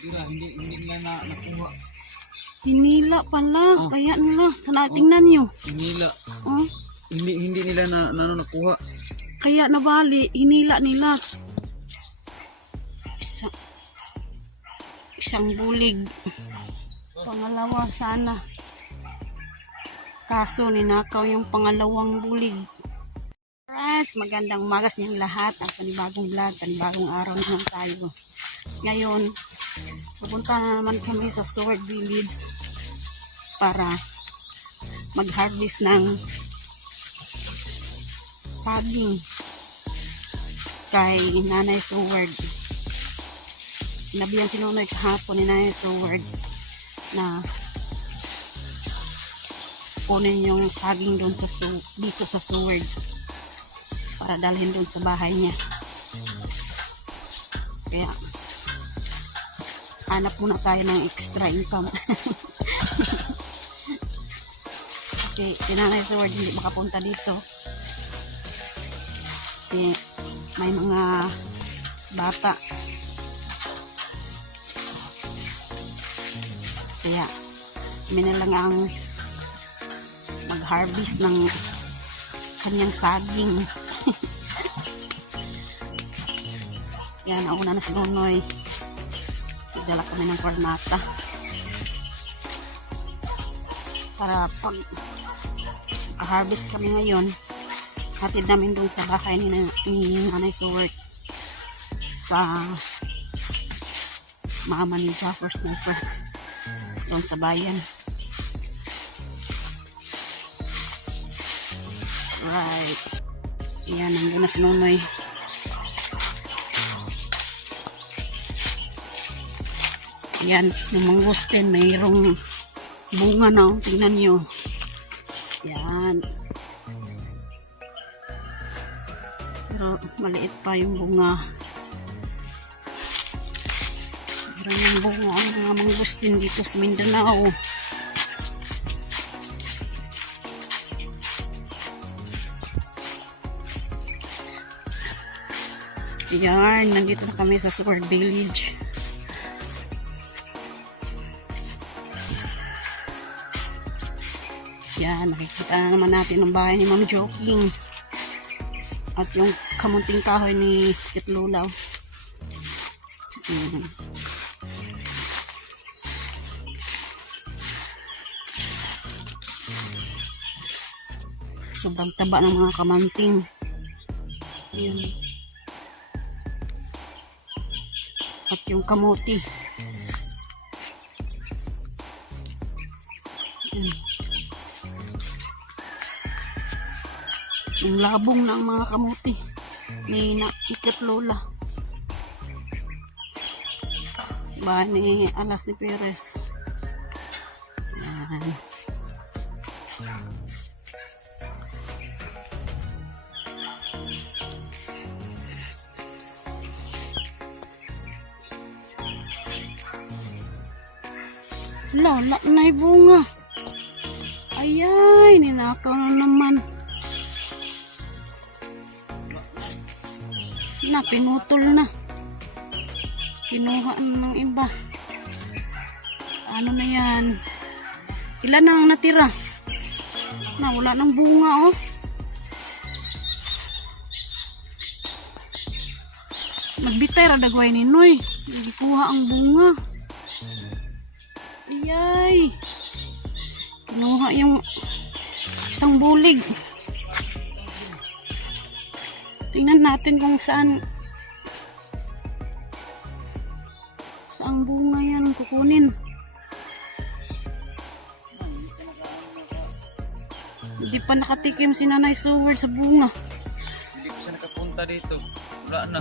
Hindi nila nakuha. Hinila pala. Kaya nila. Tingnan nyo. Hinila. Oh. Hindi nila nakuha. Kaya nabali. Hinila nila. Isang bulig. Pangalawa sana. Kaso ninakaw yung pangalawang bulig. Friends, magandang umaga sa inyong lahat. Ang panibagong vlog, panibagong araw naman tayo. Ngayon, pupunta na naman kami sa Sword Village para mag-harvest ng saging kay Nanay Sword. Sinabihan si Nonoy kahapon ni Nanay Sword na kunin yung saging doon sa dito sa Sword para dalhin doon sa bahay niya. Kaya hanap muna tayo ng extra income. Kasi si Nanay Sword hindi makapunta dito kasi may mga bata. Kaya kami na lang ang mag-harvest ng kanyang saging. Yan, nauna na si Nonoy. Nagdala kami ng kornata para pag harvest kami ngayon, hatid namin dun sa bahay ni Nanay Sword sa mama ni Jaffer Sniper doon sa bayan. Right. Ayan, nandun na si Nonoy. Ayan, yung mangustin, mayroong bunga na. Tingnan nyo. Ayan. Pero maliit pa yung bunga. Mayroong yung bunga ang mga mangustin dito sa Mindanao. Ayan, nandito na kami sa Sword Village. Yan, nakikita na naman natin ang bahay ni Ma'am Joking at yung kamunting kahoy ni Kitlulaw. Sobrang taba ng mga kamanting. Yan. At yung kamuti. Yan. Yung labong ng mga kamuti ni Ikit Lola. Bahay ni Alas ni Perez. Yan. Lala na yung bunga. Ayay, ninakaw na naman. Na, pinutol na. Kinuha ng iba. Ano na yan? Ilan na ang natira? Na, wala ng bunga, oh. Magbitay radagway ni Noy. Hindi kuha ang bunga. Ayay. Kinuha yung isang bulig. Tingnan natin kung saan bunga yan kukunin. Hindi pa nakatikim si Nanay Sword sa bunga. Hindi pa siya nakapunta dito. Wala na.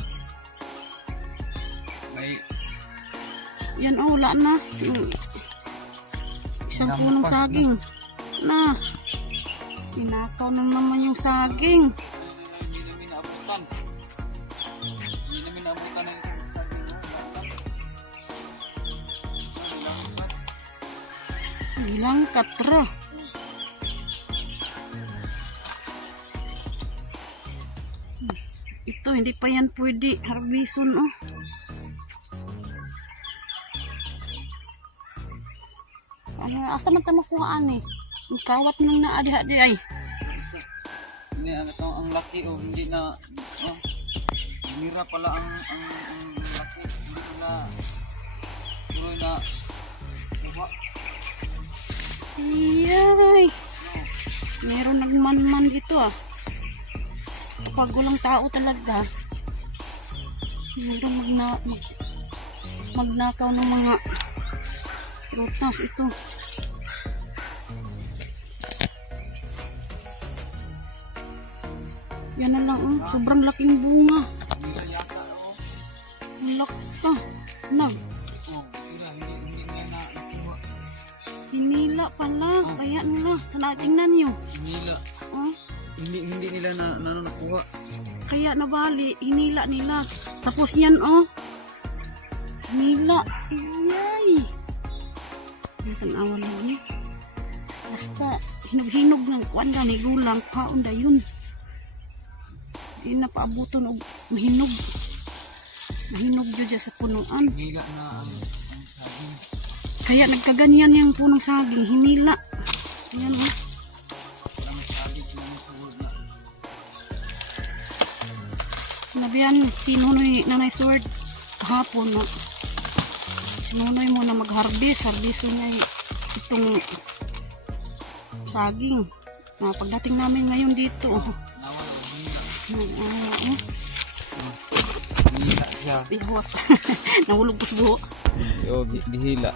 Yan, oh, wala na. Isang punong saging. Na. Tinakaw na naman yung saging. Bilang katra. Ito, hindi pa yan pwede harbison, oh. asa man ta makuhaan eh. Ang kawat nang naadi-adi ay. Isa. Ini ang laki o hindi na mira pala ang laki. Hindi ko na tuloy na kuha. Iyay. Meron nagman-man dito ah. Kapag walang tao talaga, meron magnakaw ng mga prutas ito. Yan na lang, sobrang laking bunga. Mira yata o. Ang laki pa. Nag, Oh, mira hindi niya na nakuha. hinila pala. Kaya nila, tingnan nyo. Hinila. Oh, Hindi nila na nakuha. kaya nabali, hinila nila. Tapos yan oh. Hinila. Iyay. Ang awal lagi. Basta, hinog-hinog ng kwanda ni gulang. Kaon da yun. Di na paabuton og mahinog. Mahinog yun dyan sa punuan. Hinila na ang saging. Kaya nagkaganyan yung punong saging. Hinila. Ayan oh. Ang saging na sa word na. Sinabihan, sinunoy nanay sword kahapon na sinunoy mo na mag-harvest. Harvest niya itong saging. Pagdating namin ngayon dito, Nawal o hinila. hinila Hinila siya. bihos. Nahulog pa sa buho. O bihila.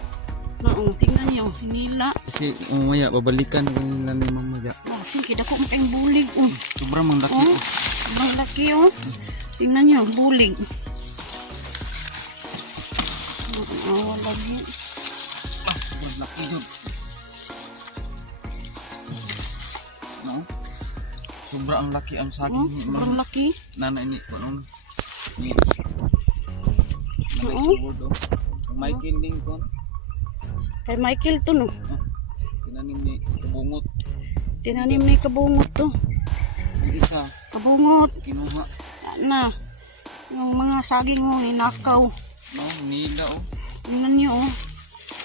Tingnan niyo, hinila. Kasi umaya babalikan ko nila ni mamaya. Sige, dako mo kayong bulig. Sobrang manglaki. Oh, sobrang laki oh. Tingnan niyo, bulig. Wala lagi. Sobrang laki yun. No? Sobrang laki ang saging ni Sobrang laki. nanay ni Panon. Ni Oo. Subordo. Michael Lincoln. Kay Michael to no. Tinanim ni Kabungot. Tinanim ni kabungot to. Ang isa, Kabungot. kinuha. Na. Yung mga saging mo, ninakaw. No, nila o. Tingnan niyo oh.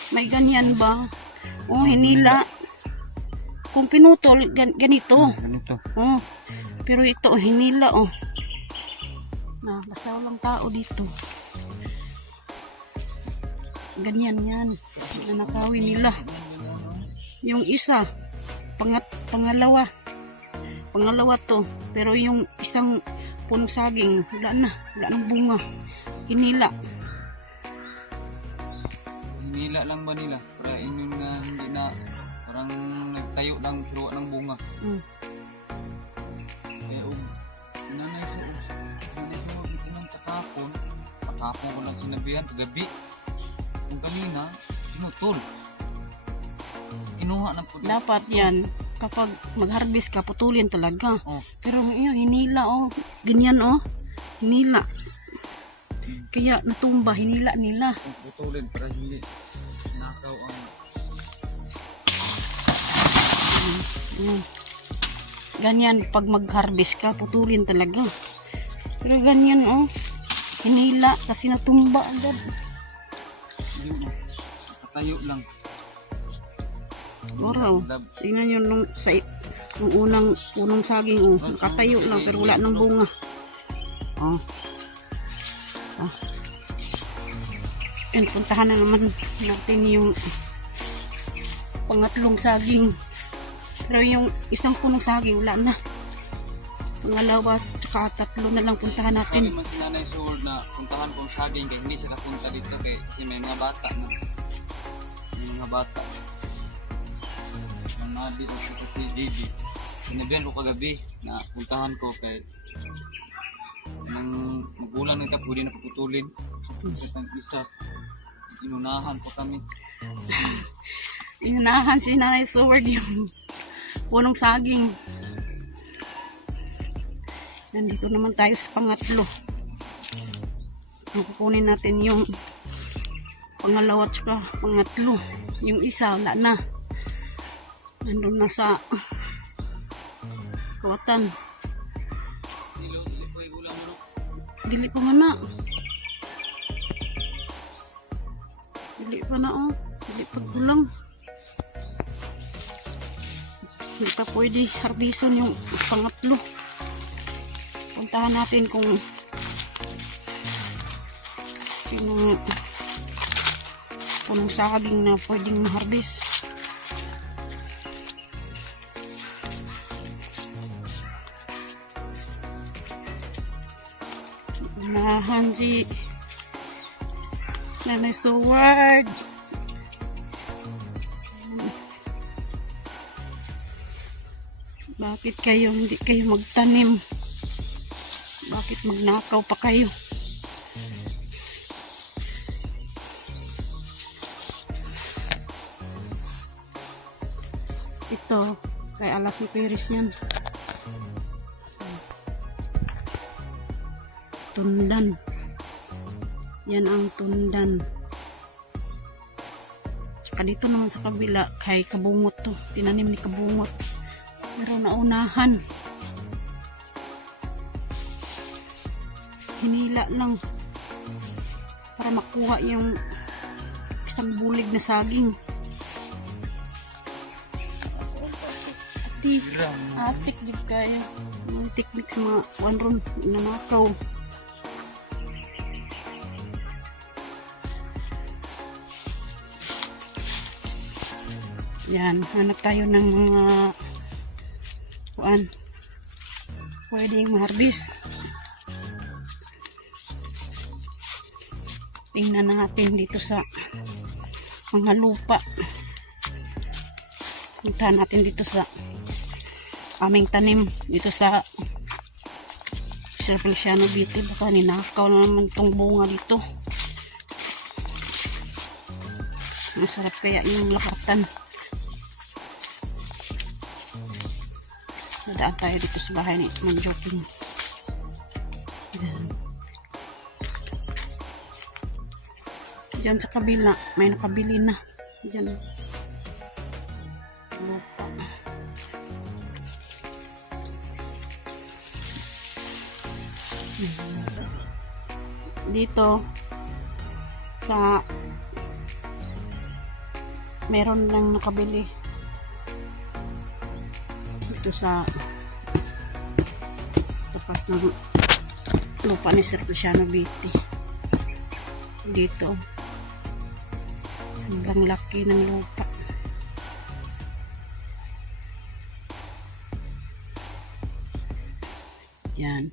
May ganyan ba? Oh, hinila. Kung pinutol, ganito. Ganito. Oh. Pero ito, oh, hinila oh. Na, basta walang tao dito. Ganyan yan. Nanakawin nila. Yung isa, pangalawa. Pangalawa to. Pero yung isang punong saging, wala na. Wala nang bunga. Hinila. Hinila lang ba nila? Para inyong na hindi na parang nagtayo lang pero wala ng bunga. Kaya nanay siya hindi ko ito ng katapon. Katapon ko lang sinabihan kagabi. Kung kanina, pinutol. Kinuha ng puti. Dapat yan, kapag mag-harvest ka, putulin talaga. Oh. Pero yun, hinila oh. Ganyan oh. Hinila. Kaya natumba, hinila nila. Putulin para hindi nakaw ang Ganyan, pag mag-harvest ka, putulin talaga. Pero ganyan oh. Hinila kasi natumba agad. yun. Nakatayo lang. Oraw. Tingnan nyo nung unang saging oh. Nakatayo lang pero wala nang bunga. Oh. Oh. And puntahan na naman natin yung pangatlong saging. Pero yung isang punong saging wala na. Pangalawa tsaka tatlo na lang puntahan Sabi natin. man si Nanay Sword na puntahan kong saging kaya hindi siya kapunta dito kasi may mga bata na. May mga bata. Manadi o si JB. Sinabihan ko kagabi na puntahan ko kay nang magulang nito pwede na paputulin. Ang isa inunahan ko kami. Inunahan si Nanay Sword yung punong saging. Nandito naman tayo sa pangatlo. Kukunin natin yung pangalawa at saka pangatlo. Yung isa wala na. Nandun na sa kawatan. Dili pa man na. Dili pa na oh. Dili pa gulang. Hindi pa pwede harbison yung pangatlo. Puntahan natin kung yung punong saging na pwedeng harbis. Unahan si Nanay Suward. Bakit kayo hindi kayo magtanim? Bakit magnakaw pa kayo? Ito, kay alas ni Paris yan. Tundan. Yan ang tundan. Saka dito naman sa kabila, kay kabungot to. Tinanim ni kabungot. Pero naunahan. Hinila lang para makuha yung isang bulig na saging. Atik din kayo. Mga technique sa mga one-room na makaw. Yan, hanap tayo ng mga pwedeng maharbis. Tingnan natin dito sa mga lupa. Puntahan natin dito sa aming tanim dito sa Sir Feliciano Beatty. Baka ninakaw na naman itong bunga dito. Masarap kaya yung lakatan. Dadaan tayo dito sa bahay ni Manjoking. Diyan sa kabila may nakabili na. Diyan lupa. Dito sa meron lang nakabili dito sa tapat ng lupa ni Sir Feliciano Beatty. Dito sobrang laki ng lupa. Yan,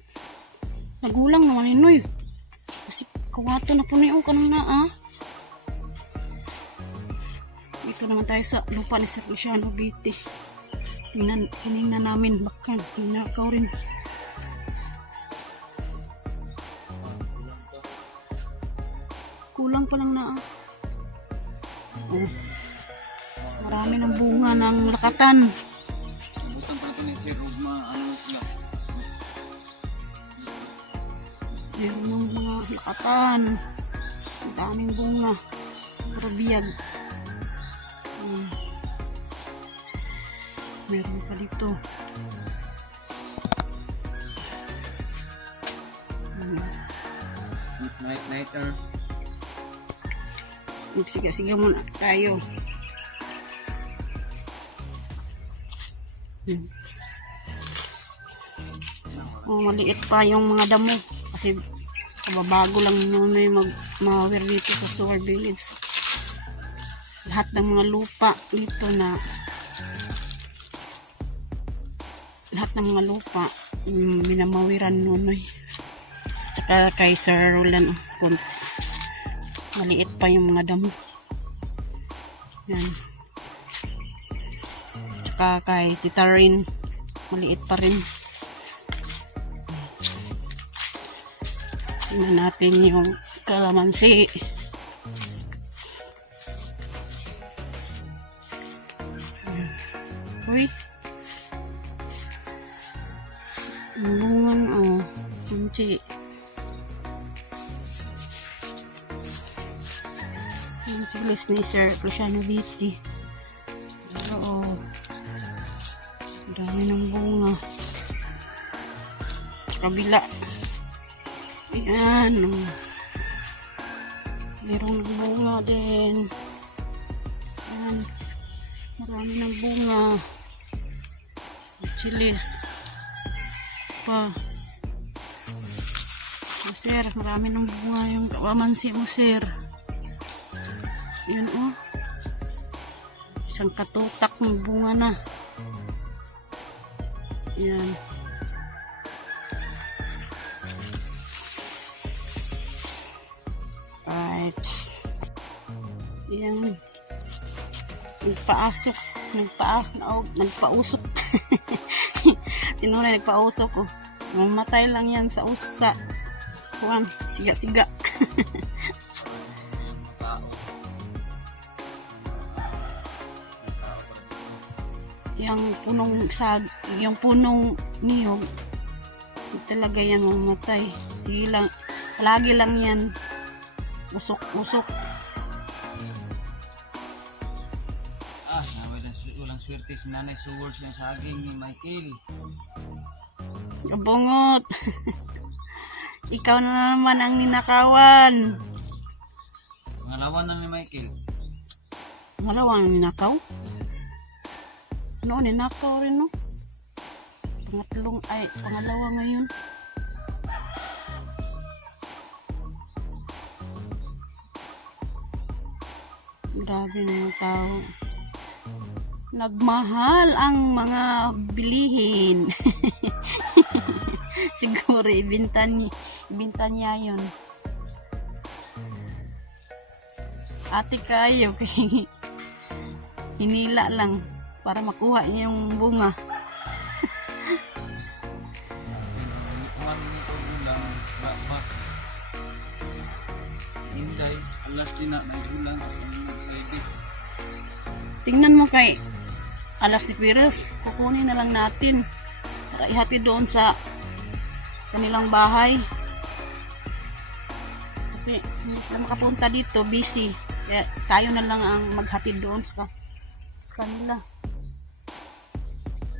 nagulang naman inoy kasi kawato na po niyo kanang naa. Dito naman tayo sa lupa ni Sir Feliciano Beatty. Tingnan namin baka hinakaw rin. Kulang pa lang na. Oh. Marami ng bunga ng lakatan. Butang pa ito ni Sir Rugma, ano sila? Meron ng mga lakatan. Ang daming bunga. Pero biyag. Meron pa dito. Nighter. Magsiga-siga muna tayo. Oh, maliit pa yung mga damo kasi kababago lang yun na yung mag-mawir dito sa Suward Village. Lahat ng mga lupa dito na lahat ng mga lupa minamawiran nun eh. Tsaka kay Sir Roland maliit pa yung mga damo. Yan. Tsaka kay Tita Rin maliit pa rin. Tingnan natin yung kalamansi. Uy, ang bungan kunci. Yung siglis ni Sir Feliciano Beatty. Oo, dami ng bunga. Kabila. Ayan. Merong bunga din. Ayan. Marami ng bunga. chilis. Pa. Oh, sir, marami ng bunga yung kawamansi mo, sir. Yun, oh. Isang katutak ng bunga na. Yan. Right. Yan. Nagpausok. Sinunay nagpausok, oh. Mamatay lang yan sa kuwan, siga-siga. Yung punong niyog, talaga yan mamatay. Sige lang, palagi lang yan usok-usok. Walang swerte si nanay sa words ng saging ni Michael. Kabungot. Ikaw na naman ang ninakawan. Pangalawan na ni Michael. Pangalawa ang ninakaw? No, ninakaw rin, no? Pangalawa ngayon. Grabe ng mga tao. Nagmahal ang mga bilihin. Siguro ibinta niya yun. Ate kayo, hinila lang para makuha niya yung bunga. Hinday, alas din na may ulang. Tingnan mo kay Alas ni Pires, kukunin na lang natin para ihatid doon sa kanilang bahay. Kasi hindi sila makapunta dito, busy. Kaya tayo na lang ang maghatid doon sa kanila.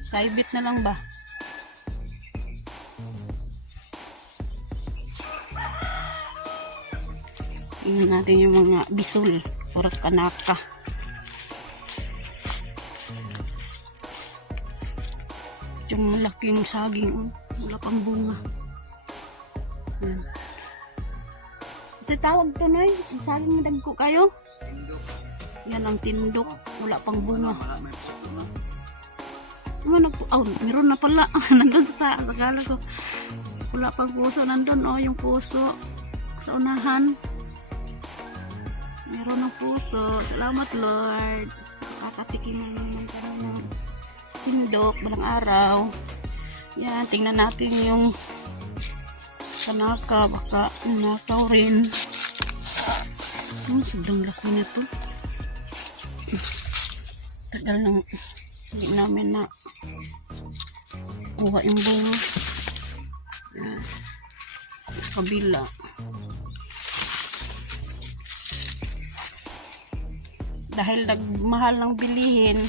Saibit na lang ba? Tingnan natin yung mga bisul or kanaka. Yung malaking saging, wala pang bunga. Yan. Kasi tawag to na ang saging dagko kayo. Yan ang tindok, wala pang bunga. Meron na pala. Nandun sa taas, akala ko wala pang puso. Nandun, yung puso sa unahan. Meron ng puso. Salamat, Lord. Kakatikin na naman kami ng tindok, balang araw. Yan, tingnan natin yung kanaka, baka nakaw rin. Sobrang laki na to. Tagal nang hindi namin na kuha yung bunga. Yan. Sa kabila. Dahil nagmahal ng bilihin,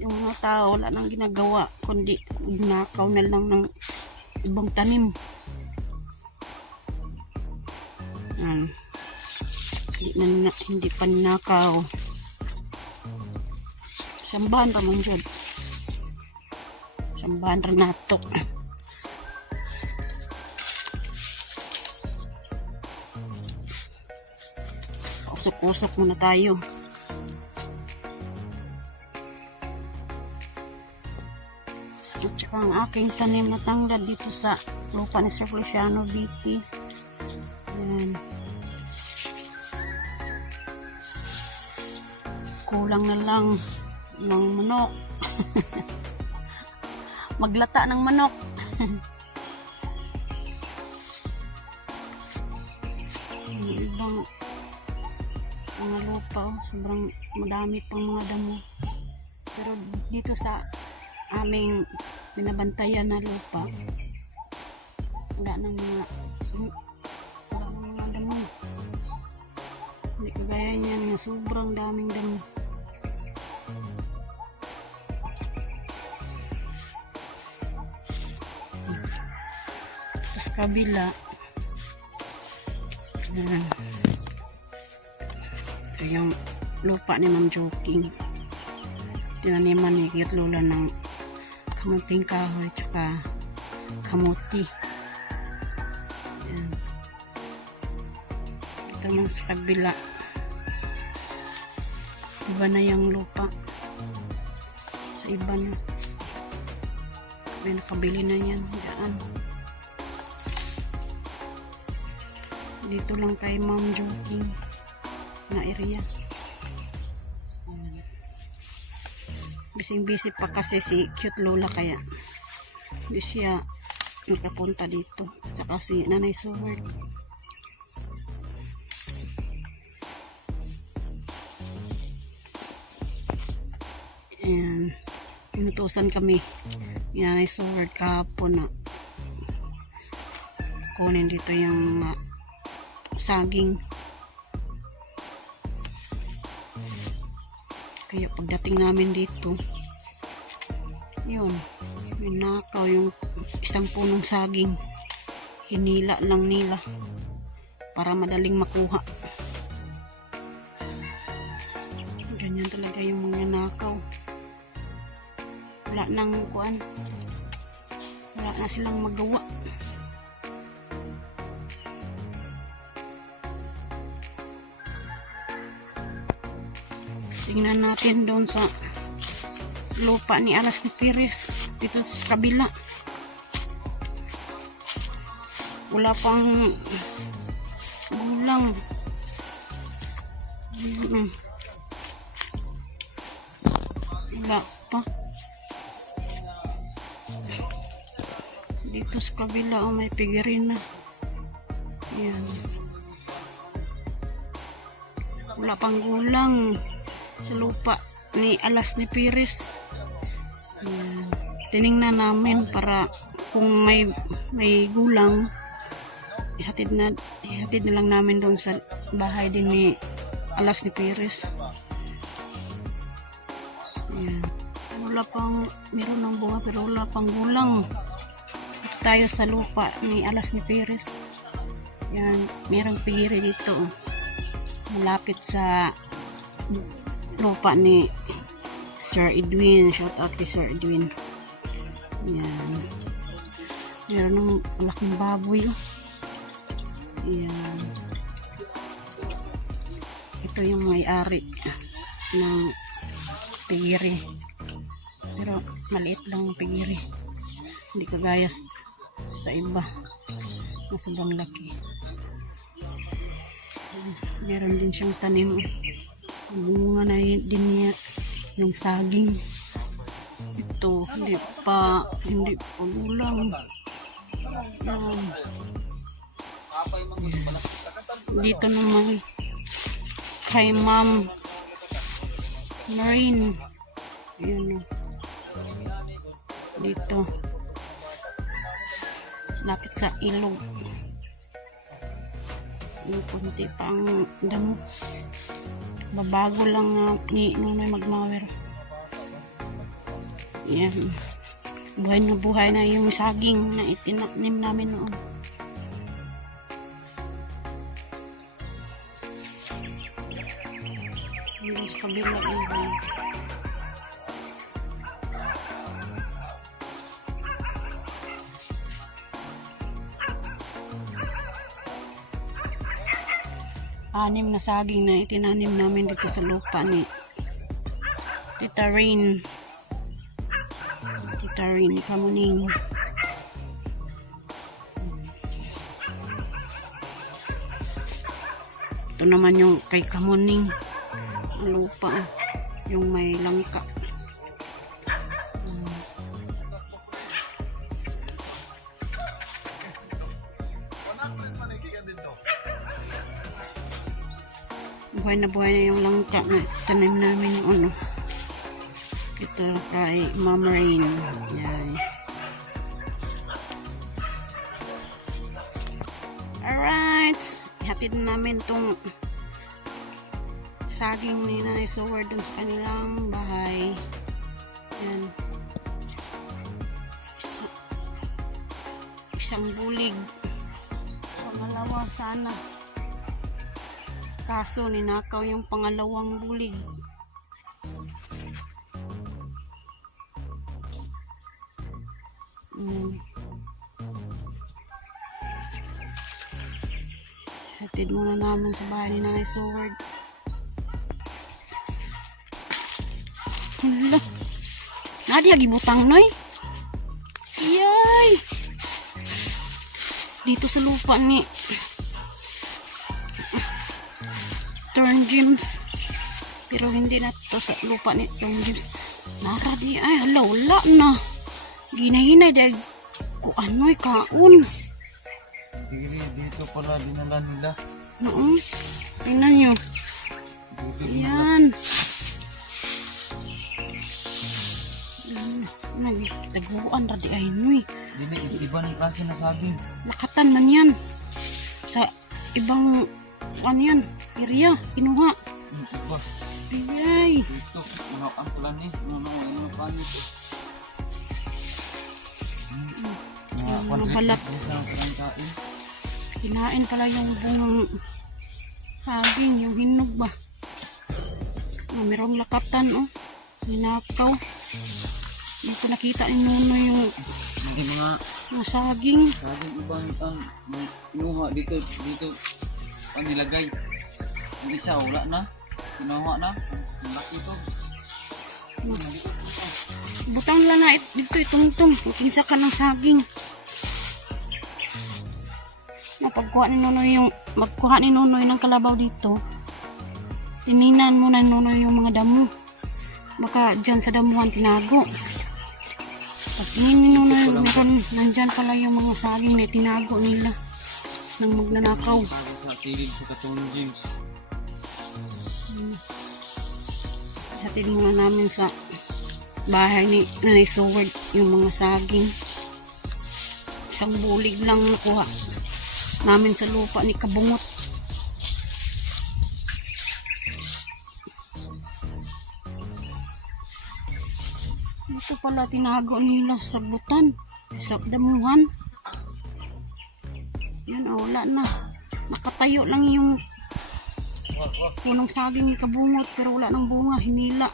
yung mga tao wala nang ginagawa kundi nakaw na lang ng ibang tanim. Yan. Hindi pa ninakaw. Sambahan pa man dyan. Sambahan rin nato. Usok-usok muna tayo. At saka ang aking tanim na tanglad dito sa lupa ni Sir Feliciano BT. Ayan. Kulang na lang ng manok. Maglata ng manok. Yung ibang mga lupa, sobrang madami pang mga damo. Pero dito sa aming binabantayan na lupa, wala nang mga damo. Hindi kagaya niyan na sobrang daming damo. Tapos kabila, ito yung lupa ni Ma'am Joking. Tinaniman ni Kit Lola ng kamuting kahoy tsaka kamuti. Yan. Ito naman sa kabila, iba na yung lupa, sa iba na may nakabili na yan dyan. Dito lang kay Ma'am Joking na area. Bising-busy pa kasi si Cute Lola, kaya hindi siya nakapunta dito. At saka si Nanay Sword. Ayan. Pinutusan kami ni Nanay Sword kahapon na kunin dito yung saging. Kaya pagdating namin dito, yun, minakaw yung isang punong saging. Hinila lang nila para madaling makuha. Ganyan talaga yung mga nakaw. Wala nang kuan. Wala na silang magawa. Tingnan natin doon sa lupa ni Alas ni Perez dito sa kabila. Wala pang gulang. Wala pa. Dito sa kabila may pigirin na. Yan. Wala pang gulang sa lupa ni Alas ni Perez. Tiningnan namin para kung may gulang, ihatid na lang namin doon sa bahay din ni Alas ni Perez. Ayan. Meron ng bunga pero wala pang gulang. Ito tayo sa lupa ni Alas ni Perez. Yan, merong pigiri dito. Malapit sa lupa ni Sir Edwin. Shout out kay Sir Edwin. Yan. Meron ng malaking baboy. Yan. Ito yung may-ari ng pigiri. Pero maliit lang ang pigiri. Hindi kagaya sa iba na sobrang laki. Meron din siyang tanim. Bunga na din niya yung saging. Ito hindi pa gulang. Dito naman kay Ma'am Marine. Ayan o. Dito lapit sa ilog. Yung kunti pang damo. Babago lang ni Nunay Magmawer. Yan. Buhay na yung saging na itinanim namin noon. Yung sa kabila yun. Anim na saging na itinanim namin dito sa lupa ni Tita Rain ni Kamuning. Ito naman yung kay Kamuning lupa, yung may langka. Buhay na yung langka na tanim namin yung ano. Ito kay Ma'am Rain. Yan. Alright. Ihatid namin tong saging ni Nanay Sword dun sa kanilang bahay. Yan. Isang bulig. Pangalawa sana. Kaso ninakaw yung pangalawang bulig. Hatid muna namin sa bahay ni Nanay Sword. Hala. Nadia gibutang noy. Yay! Dito sa lupa ni Turn James. Pero hindi na to sa lupa ni Turn James. Nara di ay hala wala na. Ginahinay dahil ko ano'y kaon. Dito pala dinala nila. Noon. Tingnan nyo. Ayan. Nagtaguan ra di ay noy. Dili, iba ng klase na saging. Lakatan man yan. Sa ibang ano yan, area, kinuha. Iba. Ayay. Dito, mga angkulan ni. Mga panit. Mga balat. Isa ang kain. Kinain pala yung bungang saging, yung hinog ba. Merong lakatan, oh. Ninakaw. Dito nakita ni Nuno yung Hindi mga saging. saging ibang inuha dito ang nilagay. Yung isa wala na. Kinuha na. Ang laki ito. Butang lang na dito itungtong. Kinsa ka ng saging. Magkuha ni Nunoy ng kalabaw dito. Tininan muna ni Nunoy yung mga damo. Baka dyan sa damuhan tinago. Pag tingin ni Nunoy, meron nandyan pala yung mga saging na tinago nila nang magnanakaw. Sa tilid sa Katong James. Hatid muna namin sa bahay ni Nanay Sword yung mga saging. Isang bulig lang nakuha namin sa lupa ni Kabungot. Ito pala tinago nila sa sabutan, sa damuhan. Yan, wala na. Nakatayo lang yung punong saging ni Kabungot pero wala ng bunga, hinila.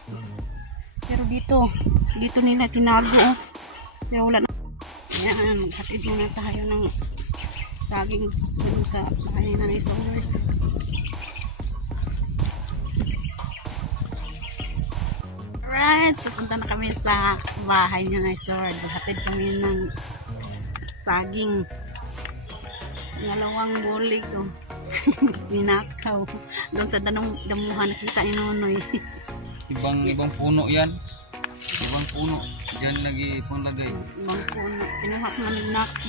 Pero dito nila tinago, oh. Pero wala na. Yan, maghatid muna tayo ng saging dun sa bahay na Nanay Sword. Alright, so punta na kami sa bahay ni Nanay Sword. Maghatid kami ng saging. Ngalawang bulig, oh. Ninakaw. Doon sa damuhan nakita ni Nonoy. Ibang puno yan. Ibang puno. Diyan lagi panglagay. Ibang puno. Pinuha sa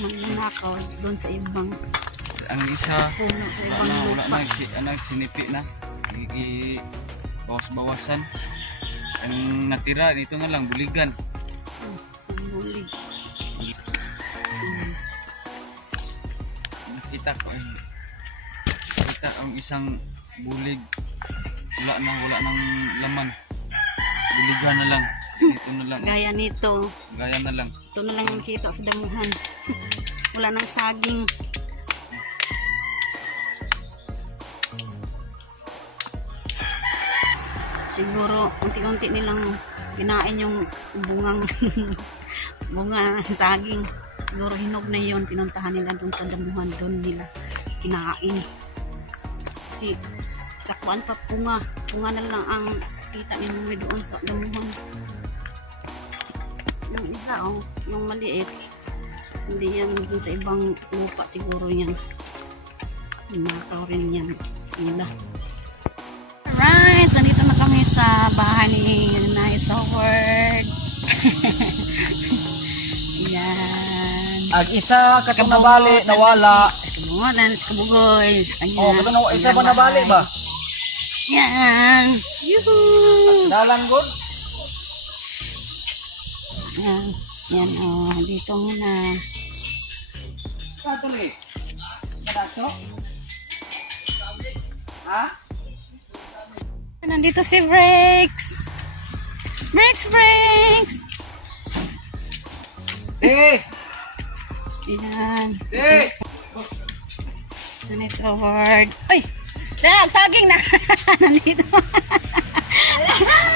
magnanakaw doon sa ibang Ang isa, puno sa ibang wala lupa. na, sinipi na. Gigi bawas-bawasan. Ang natira, dito na lang, buligan. Sa bulig. Nakita ang isang bulig. Wala nang laman. Buligan na lang. Dito na lang. Gaya nito. Gaya na lang. Ito na lang nakita sa damuhan. Wala nang saging. Siguro unti-unti nilang kinain yung bungang bunga ng saging. Siguro hinog na yon, pinuntahan nila doon sa damuhan, doon nila kinain. Kasi sa kuan pa punga na lang ang kita ni Mumi doon sa damuhan. Yung isa, oh, yung maliit, hindi yan dun sa ibang lupa siguro yan. Nakaw rin yan nila. Alright, so dito na kami sa bahay ni Nanay Sword. Yan. Ag isa katong nabali nawala. Kamuhan, sa Kabugoy, sa kanya. Oh, katong isa ba nabali ba? Yan. Yuhuu. Dalan gud. Yan. Yan, oh. Dito muna. Katuloy. Kadato? Ha? Nandito si Breaks. Breaks. Eh, Yan. eh. Nanay Sword. Ay! Dag, saging na. Nandito.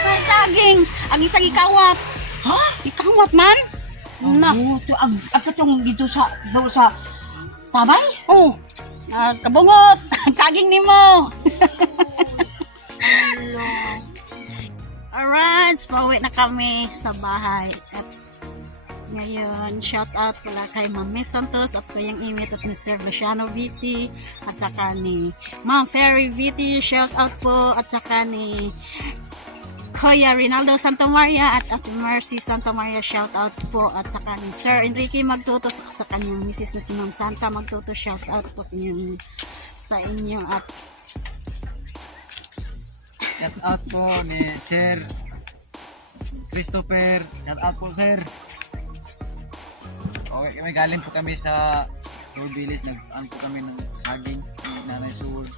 May saging. Ang isang ikawat. Ha? Ikawat man? Na. At itong dito sa, doon sa tabay? Oh, kabungot. Saging nimo. Alright, pauwi na kami sa bahay. At ngayon, shout out pala kay Ma'am Miss Santos at kayang Imit at ni Sir Luciano Viti at saka ni Ma'am Ferry Viti, shout out po, at saka ni Kuya Rinaldo Santa Maria at Ate Mercy Santa Maria, shout out po, at saka ni Sir Enrique Magtuto sa kanyang misis na si Ma'am Santa Magtuto, shout out po sa inyo at Shout out po ni Sir Christopher. Shout out po, sir. Okay, kami galing po kami sa Road Village. Nag-ano po kami ng saging ni Nanay Suword.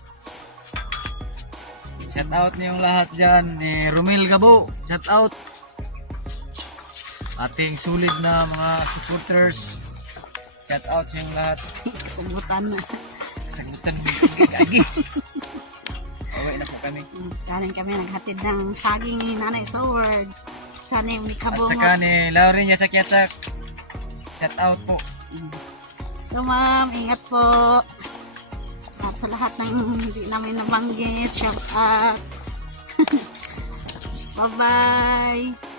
Shout out niyong lahat dyan. Ni Romel Gabo. Shout out. Ating sulit na mga supporters. Shout out sa inyong lahat. kasagutan na. Sagutan mo gagi. Okay na po kami. Galing kami naghatid ng saging ni Nanay Sword. Kaning ni At Kabungot. saka ni Lauren Yasak-Yasak. Shout out po. So ma'am, ingat po. At sa lahat ng hindi namin nabanggit, shout out. Bye-bye.